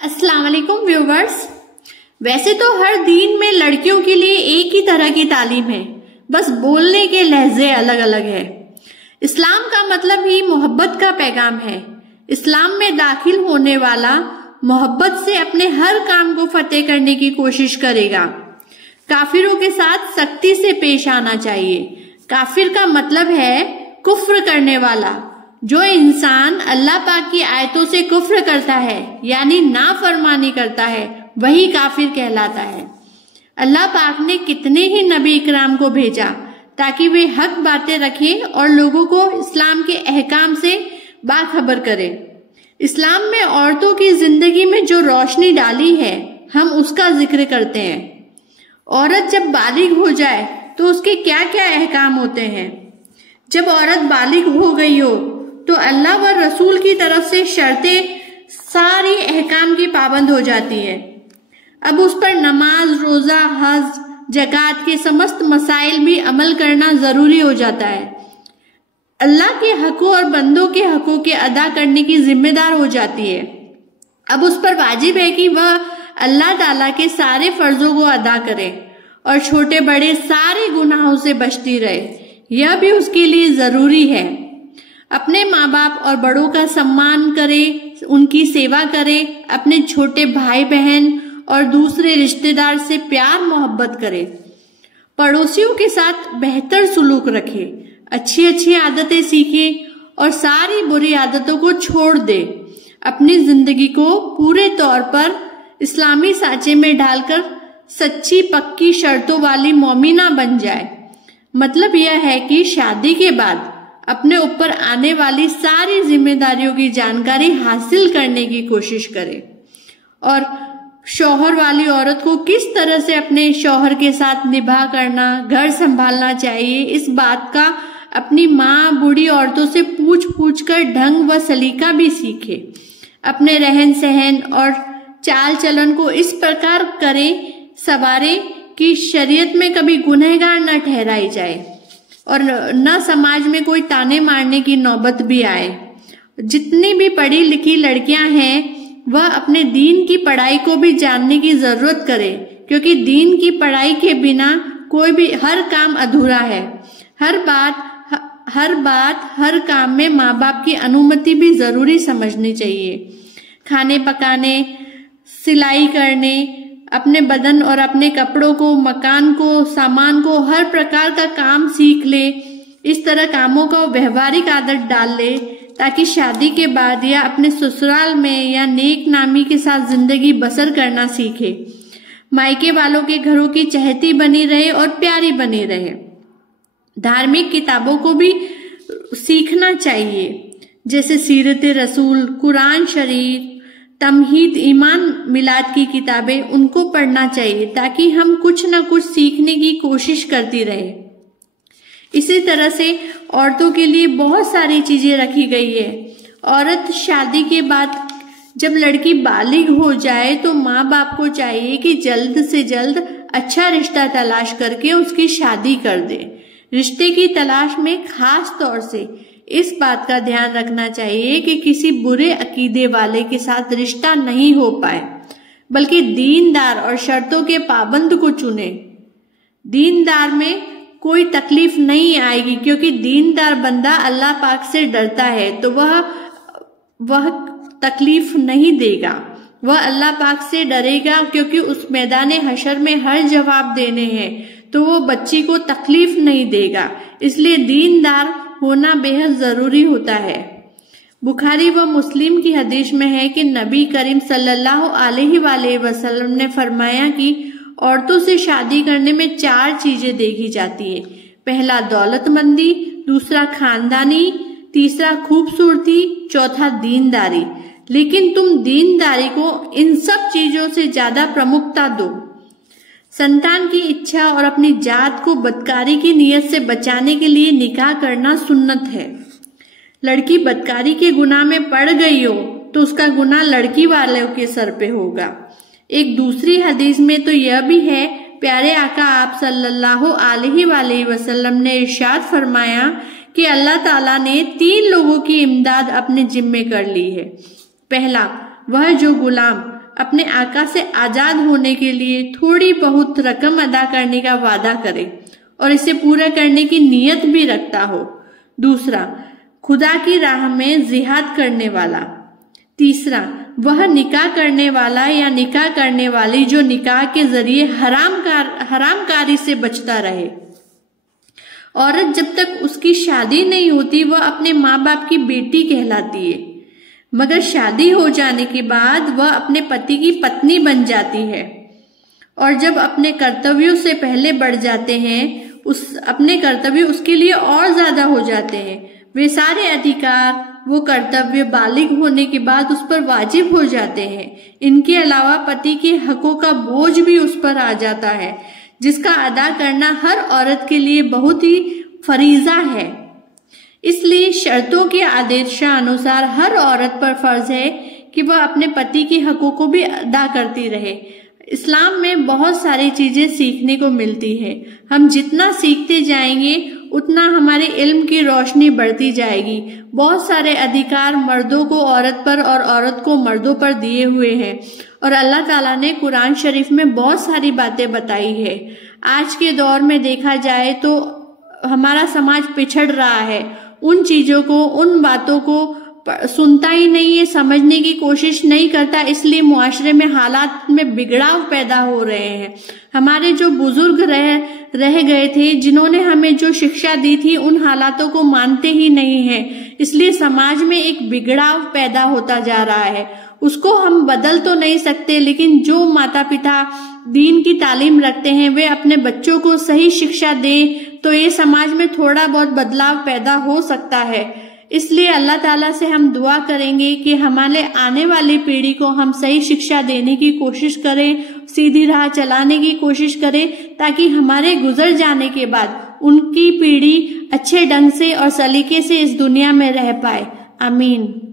अस्सलाम वालेकुम व्यूवर्स। वैसे तो हर दीन में लड़कियों के लिए एक ही तरह की तालीम है, बस बोलने के लहजे अलग अलग है। इस्लाम का मतलब ही मोहब्बत का पैगाम है। इस्लाम में दाखिल होने वाला मोहब्बत से अपने हर काम को फतेह करने की कोशिश करेगा। काफिरों के साथ सख्ती से पेश आना चाहिए। काफिर का मतलब है कुफ्र करने वाला। जो इंसान अल्लाह पाक की आयतों से कुफ्र करता है यानी नाफरमानी करता है, वही काफिर कहलाता है। अल्लाह पाक ने कितने ही नबी इकराम को भेजा ताकि वे हक बातें रखें और लोगों को इस्लाम के अहकाम से बाखबर करें। इस्लाम में औरतों की जिंदगी में जो रोशनी डाली है, हम उसका जिक्र करते हैं। औरत जब बालिग हो जाए तो उसके क्या क्या अहकाम होते हैं। जब औरत बालिग हो गई हो तो अल्लाह व रसूल की तरफ से शर्तें सारी अहकाम की पाबंद हो जाती है। अब उस पर नमाज, रोजा, हज, ज़कात के समस्त मसाइल भी अमल करना जरूरी हो जाता है। अल्लाह के हकों और बंदों के हकों के अदा करने की जिम्मेदार हो जाती है। अब उस पर वाजिब है कि वह अल्लाह ताला के सारे फर्जों को अदा करे और छोटे बड़े सारे गुनाहों से बचती रहे। यह भी उसके लिए जरूरी है। अपने माँ बाप और बड़ों का सम्मान करे, उनकी सेवा करे, अपने छोटे भाई बहन और दूसरे रिश्तेदार से प्यार मोहब्बत करे, पड़ोसियों के साथ बेहतर सुलूक रखे, अच्छी अच्छी आदतें सीखे और सारी बुरी आदतों को छोड़ दे। अपनी जिंदगी को पूरे तौर पर इस्लामी सांचे में डालकर सच्ची पक्की शर्तों वाली मोमिना बन जाए। मतलब यह है कि शादी के बाद अपने ऊपर आने वाली सारी जिम्मेदारियों की जानकारी हासिल करने की कोशिश करे और शौहर वाली औरत को किस तरह से अपने शौहर के साथ निभा करना, घर संभालना चाहिए, इस बात का अपनी माँ बूढ़ी औरतों से पूछ पूछ कर ढंग व सलीका भी सीखे। अपने रहन सहन और चाल चलन को इस प्रकार करे सवारे कि शरीयत में कभी गुनहगार न ठहराई जाए और न समाज में कोई ताने मारने की नौबत भी आए। जितनी भी पढ़ी लिखी लड़कियां हैं, वह अपने दीन की पढ़ाई को भी जानने की जरूरत करे, क्योंकि दीन की पढ़ाई के बिना कोई भी हर काम अधूरा है। हर बात हर काम में माँ बाप की अनुमति भी जरूरी समझनी चाहिए। खाने पकाने, सिलाई करने, अपने बदन और अपने कपड़ों को, मकान को, सामान को, हर प्रकार का काम सीख ले। इस तरह कामों का व्यवहारिक आदत डाल ले ताकि शादी के बाद या अपने ससुराल में या नेक नामी के साथ जिंदगी बसर करना सीखे। मायके वालों के घरों की चहेती बनी रहे और प्यारी बनी रहे। धार्मिक किताबों को भी सीखना चाहिए, जैसे सीरत रसूल, कुरान शरीफ, तमहीद, ईमान मिलाद की किताबें, उनको पढ़ना चाहिए ताकि हम कुछ न कुछ सीखने की कोशिश करती रहे। इसी तरह से औरतों के लिए बहुत सारी चीजें रखी गई है। औरत शादी के बाद जब लड़की बालिग हो जाए तो माँ बाप को चाहिए कि जल्द से जल्द अच्छा रिश्ता तलाश करके उसकी शादी कर दे। रिश्ते की तलाश में खास तौर से इस बात का ध्यान रखना चाहिए कि किसी बुरे अकीदे वाले के साथ रिश्ता नहीं हो पाए, बल्कि दीनदार और शर्तों के पाबंद को चुने। दीनदार में कोई तकलीफ नहीं आएगी, क्योंकि दीनदार बंदा अल्लाह पाक से डरता है तो वह तकलीफ नहीं देगा। वह अल्लाह पाक से डरेगा, क्योंकि उस मैदान हशर में हर जवाब देने हैं, तो वो बच्ची को तकलीफ नहीं देगा। इसलिए दीनदार होना बेहद जरूरी होता है। बुखारी व मुस्लिम की हदीस में है कि नबी करीम सल्लल्लाहु अलैहि वसल्लम ने फरमाया कि औरतों से शादी करने में 4 चीजें देखी जाती है। पहला दौलतमंदी, दूसरा खानदानी, तीसरा खूबसूरती, चौथा दीनदारी। लेकिन तुम दीनदारी को इन सब चीजों से ज्यादा प्रमुखता दो। संतान की इच्छा और अपनी जात को बदकारी की नीयत से बचाने के लिए निकाह करना सुन्नत है। लड़की बदकारी के गुनाह में पड़ गई हो तो उसका गुनाह लड़की वालों के सर पे होगा। एक दूसरी हदीस में तो यह भी है, प्यारे आका आप सल्लल्लाहु अलैहि वसल्लम ने इरशाद फरमाया कि अल्लाह ताला ने 3 लोगों की इमदाद अपने जिम्मे कर ली है। पहला, वह जो गुलाम अपने आका से आजाद होने के लिए थोड़ी बहुत रकम अदा करने का वादा करे और इसे पूरा करने की नीयत भी रखता हो। दूसरा, खुदा की राह में जिहाद करने वाला। तीसरा, वह निकाह करने वाला या निकाह करने वाली जो निकाह के जरिए हरामकारी से बचता रहे। औरत जब तक उसकी शादी नहीं होती वह अपने माँ बाप की बेटी कहलाती है, मगर शादी हो जाने के बाद वह अपने पति की पत्नी बन जाती है और जब अपने कर्तव्यों से पहले बढ़ जाते हैं अपने कर्तव्य उसके लिए और ज्यादा हो जाते हैं। वे सारे अधिकार, वो कर्तव्य बालिग होने के बाद उस पर वाजिब हो जाते हैं। इनके अलावा पति के हकों का बोझ भी उस पर आ जाता है, जिसका अदा करना हर औरत के लिए बहुत ही फरीजा है। इसलिए शर्तों के आदेशानुसार हर औरत पर फर्ज है कि वह अपने पति के हकों को भी अदा करती रहे। इस्लाम में बहुत सारी चीजें सीखने को मिलती है। हम जितना सीखते जाएंगे उतना हमारे इल्म की रोशनी बढ़ती जाएगी। बहुत सारे अधिकार मर्दों को औरत पर और औरत को मर्दों पर दिए हुए हैं और अल्लाह ताला ने कुरान शरीफ में बहुत सारी बातें बताई है। आज के दौर में देखा जाए तो हमारा समाज पिछड़ रहा है, उन चीजों को, उन बातों को सुनता ही नहीं है, समझने की कोशिश नहीं करता। इसलिए मुआशरे में हालात में बिगड़ाव पैदा हो रहे हैं। हमारे जो बुजुर्ग रह गए थे, जिन्होंने हमें जो शिक्षा दी थी, उन हालातों को मानते ही नहीं है। इसलिए समाज में एक बिगड़ाव पैदा होता जा रहा है। उसको हम बदल तो नहीं सकते, लेकिन जो माता पिता दीन की तालीम रखते हैं वे अपने बच्चों को सही शिक्षा दें तो ये समाज में थोड़ा बहुत बदलाव पैदा हो सकता है। इसलिए अल्लाह ताला से हम दुआ करेंगे कि हमारे आने वाली पीढ़ी को हम सही शिक्षा देने की कोशिश करें, सीधी राह चलाने की कोशिश करें, ताकि हमारे गुजर जाने के बाद उनकी पीढ़ी अच्छे ढंग से और सलीके से इस दुनिया में रह पाए। आमीन।